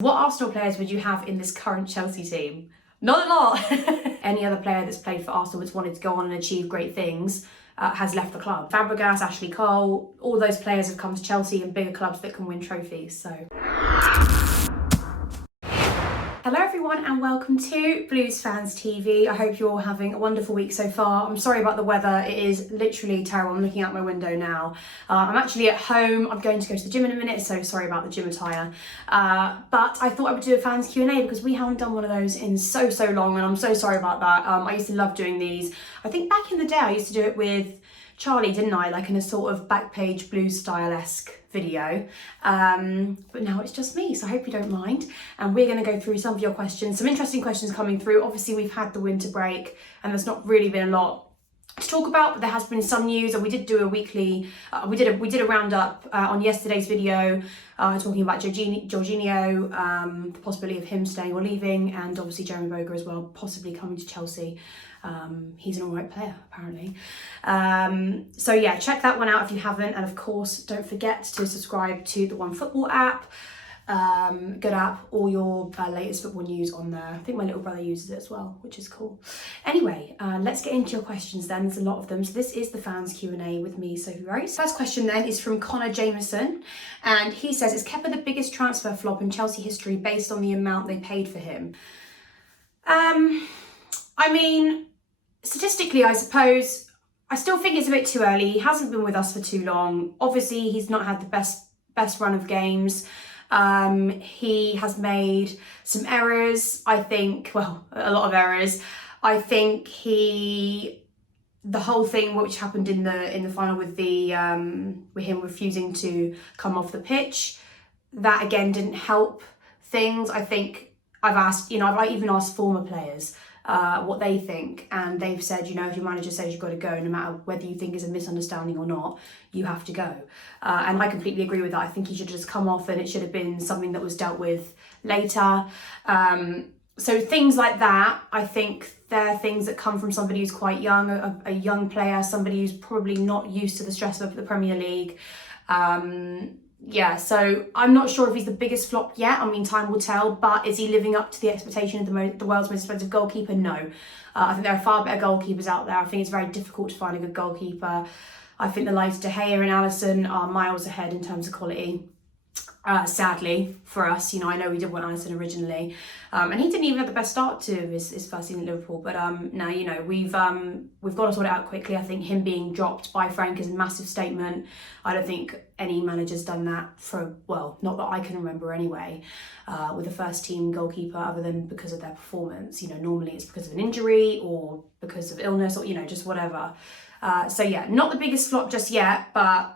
What Arsenal players would you have in this current Chelsea team? Not a lot. Any other player that's played for Arsenal that's wanted to go on and achieve great things has left the club. Fabregas, Ashley Cole, all those players have come to Chelsea and bigger clubs that can win trophies, so. Hello everyone and welcome to Blues Fans TV. I hope you're all having a wonderful week so far. I'm sorry about the weather, it is literally terrible. I'm looking out my window now. I'm actually at home. I'm going to go to the gym in a minute, so sorry about the gym attire. But I thought I would do a fans Q&A because we haven't done one of those in so long, and I'm so sorry about that. I used to love doing these. I think back in the day I used to do it with Charlie, didn't I? Like in a sort of Backpage Blues style-esque video. But now it's just me, so I hope you don't mind. And we're going to go through some of your questions, some interesting questions coming through. Obviously, we've had the winter break and there's not really been a lot to talk about, but there has been some news, and we did do a weekly, we did a roundup on yesterday's video talking about Jorginho, the possibility of him staying or leaving, and obviously Jeremy Boga as well, possibly coming to Chelsea. He's an alright player, apparently. So yeah, check that one out if you haven't, and of course don't forget to subscribe to the One Football app. Good app, all your latest football news on there. I think my little brother uses it as well, which is cool. Anyway, let's get into your questions then. There's a lot of them. So this is the fans Q&A with me, Sophie Rose. First question then is from Connor Jameson, and he says, is Kepa the biggest transfer flop in Chelsea history based on the amount they paid for him? I mean, statistically, I suppose, I still think it's a bit too early. He hasn't been with us for too long. Obviously, he's not had the best run of games. He has made some errors, I think, well, a lot of errors. I think the whole thing which happened in the final with with him refusing to come off the pitch, that again didn't help things. I think I've even asked former players what they think, and they've said, if your manager says you've got to go, no matter whether you think it's a misunderstanding or not, you have to go. And I completely agree with that. I think he should have just come off, and it should have been something that was dealt with later. So things like that, I think they're things that come from somebody who's quite young, a young player, somebody who's probably not used to the stress of the Premier League. Yeah, so I'm not sure if he's the biggest flop yet. I mean, time will tell, but is he living up to the expectation of the world's most expensive goalkeeper? No. I think there are far better goalkeepers out there. I think it's very difficult to find a good goalkeeper. I think the likes of De Gea and Alisson are miles ahead in terms of quality. Sadly for us, I know we did want Alisson originally, and he didn't even have the best start to his first season at Liverpool. But now we've got to sort it out quickly. I think him being dropped by Frank is a massive statement. I don't think any manager's done that not that I can remember anyway, with a first team goalkeeper, other than because of their performance. Normally it's because of an injury or because of illness or just whatever. So yeah, not the biggest flop just yet, but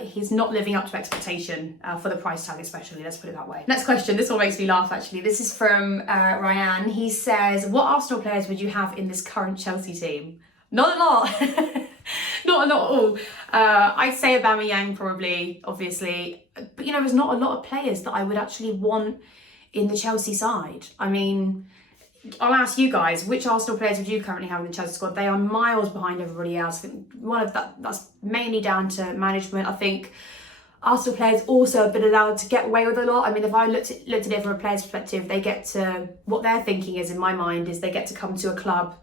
he's not living up to expectation for the price tag especially, let's put it that way. Next question, this one makes me laugh actually. This is from Ryan. He says, what Arsenal players would you have in this current Chelsea team? Not a lot. Not at all. I'd say Aubameyang probably, obviously. But there's not a lot of players that I would actually want in the Chelsea side. I mean, I'll ask you guys, which Arsenal players would you currently have in the Chelsea squad? They are miles behind everybody else. I think that's mainly down to management. I think Arsenal players also have been allowed to get away with a lot. I mean, if I looked at it from a player's perspective, they get to, what they're thinking is, in my mind, is they get to come to a club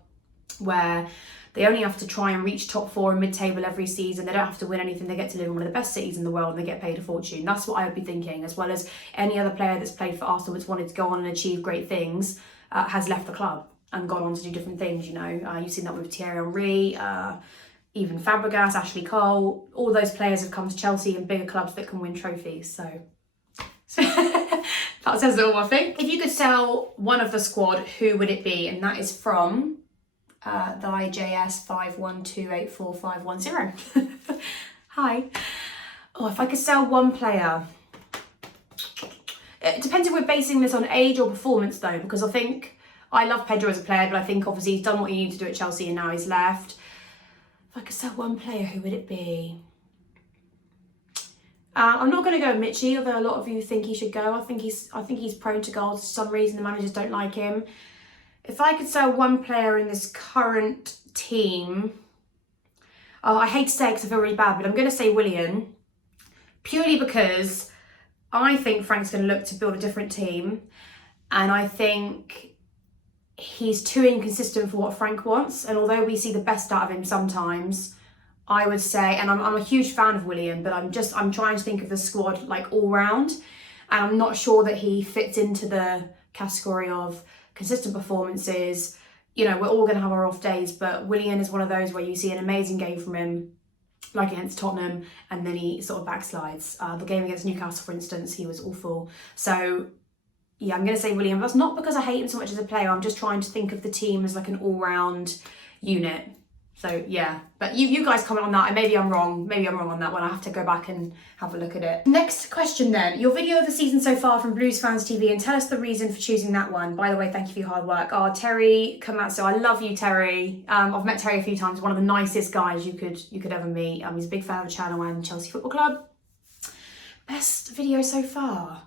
where they only have to try and reach top 4 in mid-table every season. They don't have to win anything. They get to live in one of the best cities in the world and they get paid a fortune. That's what I would be thinking, as well as any other player that's played for Arsenal that's wanted to go on and achieve great things has left the club and gone on to do different things. You've seen that with Thierry Henry, even Fabregas, Ashley Cole. All those players have come to Chelsea and bigger clubs that can win trophies. So that says it all, I think. If you could sell one of the squad, who would it be? And that is from the IJS 512845510. Hi. Oh, if I could sell one player. It depends if we're basing this on age or performance though, because I think I love Pedro as a player, but I think obviously he's done what he needed to do at Chelsea and now he's left. If I could sell one player, who would it be? I'm not going to go Mitchie, although a lot of you think he should go. I think he's prone to goals. For some reason the managers don't like him. If I could sell one player in this current team, I hate to say it because I feel really bad, but I'm going to say Willian, purely because I think Frank's going to look to build a different team, and I think he's too inconsistent for what Frank wants. And although we see the best out of him sometimes, I would say, and I'm a huge fan of William, but I'm trying to think of the squad like all round, and I'm not sure that he fits into the category of consistent performances. You know, we're all going to have our off days, but William is one of those where you see an amazing game from him, like against Tottenham, and then he sort of backslides. The game against Newcastle, for instance, he was awful. So yeah, I'm going to say William. That's not because I hate him so much as a player. I'm just trying to think of the team as like an all-round unit. So yeah, but you guys comment on that, and maybe I'm wrong. Maybe I'm wrong on that one. I have to go back and have a look at it. Next question then. Your video of the season so far from Blues Fans TV, and tell us the reason for choosing that one. By the way, thank you for your hard work. Oh, Terry Komatsu, I love you, Terry. I've met Terry a few times. One of the nicest guys you could ever meet. He's a big fan of the channel and Chelsea Football Club. Best video so far.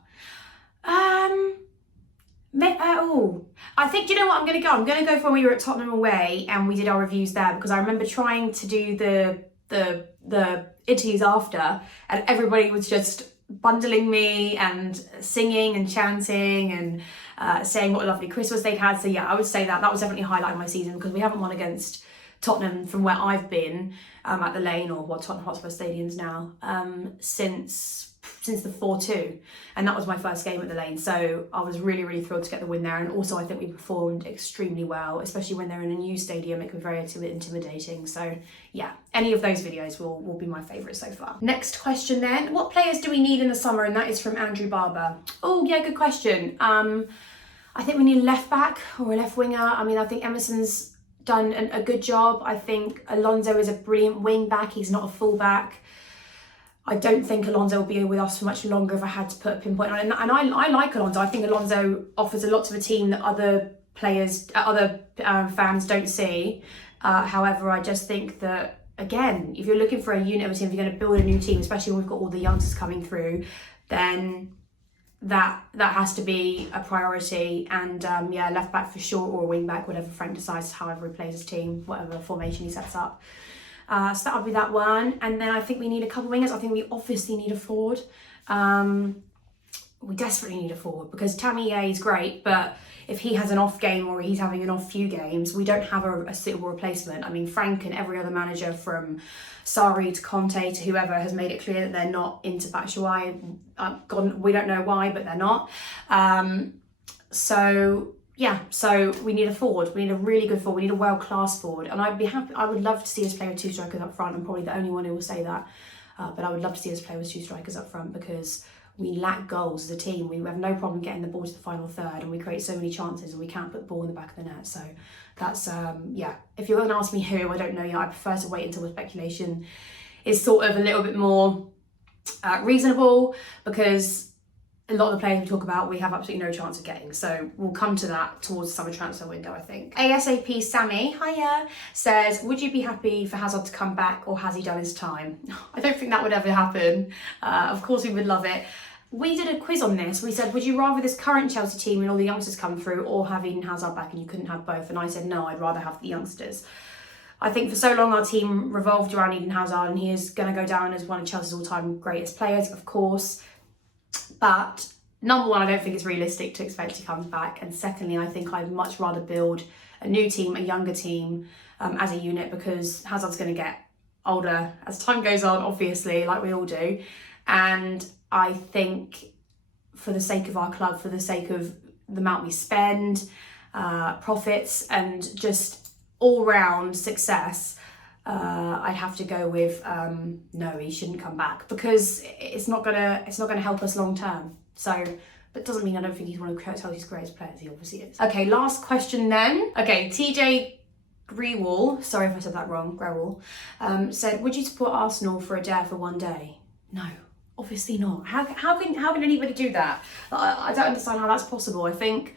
I think, do you know what I'm going to go? I'm going to go for when we were at Tottenham away and we did our reviews there, because I remember trying to do the interviews after, and everybody was just bundling me and singing and chanting and saying what a lovely Christmas they'd had. So yeah, I would say that was definitely a highlight of my season, because we haven't won against Tottenham from where I've been at the Lane, or what Tottenham Hotspur Stadium's now, since the 4-2, and that was my first game at the Lane, so I was really thrilled to get the win there. And also I think we performed extremely well, especially when they're in a new stadium. It can be very intimidating. So yeah, any of those videos will be my favourite so far. Next question then, what players do we need in the summer? And that is from Andrew Barber. Oh yeah, good question. I think we need a left back or a left winger. I mean, I think Emerson's done a good job. I think Alonso is a brilliant wing back. He's not a full back. I don't think Alonso will be with us for much longer if I had to put a pinpoint on it. And I like Alonso. I think Alonso offers a lot to the team that other players, other fans don't see. However, I just think that, again, if you're looking for a unit of a team, if you're going to build a new team, especially when we've got all the youngsters coming through, then that has to be a priority. And yeah, left back for sure, or a wing back, whatever Frank decides, however he plays his team, whatever formation he sets up. So that would be that one. And then I think we need a couple of wingers. I think we obviously need a forward. We desperately need a forward, because Tammy, yeah, he's great, but if he has an off game or he's having an off few games, we don't have a suitable replacement. I mean, Frank and every other manager, from Sarri to Conte to whoever, has made it clear that they're not into Batshuayi. We don't know why, but they're not. So yeah, so we need a forward. We need a really good forward. We need a world-class forward. And I would love to see us play with two strikers up front. I'm probably the only one who will say that. But I would love to see us play with two strikers up front, because we lack goals as a team. We have no problem getting the ball to the final third, and we create so many chances, and we can't put the ball in the back of the net. So that's, yeah. If you're going to ask me who, I don't know yet. I prefer to wait until the speculation is sort of a little bit more reasonable, because a lot of the players we talk about, we have absolutely no chance of getting. So we'll come to that towards the summer transfer window, I think. ASAP Sammy, hiya, says, would you be happy for Hazard to come back, or has he done his time? I don't think that would ever happen. Of course we would love it. We did a quiz on this. We said, would you rather this current Chelsea team and all the youngsters come through, or have Eden Hazard back? And you couldn't have both. And I said, no, I'd rather have the youngsters. I think for so long our team revolved around Eden Hazard, and he is going to go down as one of Chelsea's all-time greatest players, of course. But number one, I don't think it's realistic to expect he comes back. And secondly, I think I'd much rather build a new team, a younger team, as a unit, because Hazard's going to get older as time goes on, obviously, like we all do. And I think for the sake of our club, for the sake of the amount we spend, profits, and just all-round success, I'd have to go with no, he shouldn't come back, because it's not gonna help us long term. So, but doesn't mean I don't think he's one of Chelsea's greatest players. He obviously is. Okay, last question then. Okay, TJ Grewal, sorry if I said that wrong, Grewal, said, would you support Arsenal for a dare for one day? No, obviously not. How can anybody do that? I don't understand how that's possible. I think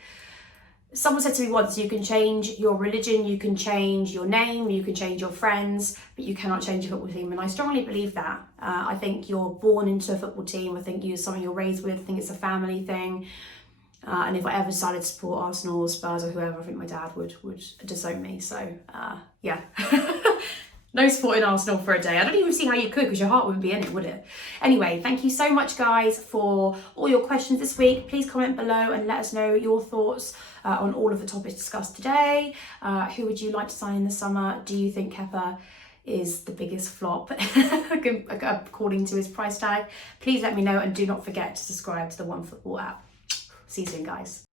someone said to me once, you can change your religion, you can change your name, you can change your friends, but you cannot change your football team. And I strongly believe that. I think you're born into a football team. I think you're something you're raised with. I think it's a family thing. And if I ever decided to support Arsenal or Spurs or whoever, I think my dad would disown me. So yeah. No supporting Arsenal for a day. I don't even see how you could, because your heart wouldn't be in it, would it? Anyway, thank you so much, guys, for all your questions this week. Please comment below and let us know your thoughts on all of the topics discussed today. Who would you like to sign in the summer? Do you think Kepa is the biggest flop according to his price tag? Please let me know, and do not forget to subscribe to the OneFootball app. See you soon, guys.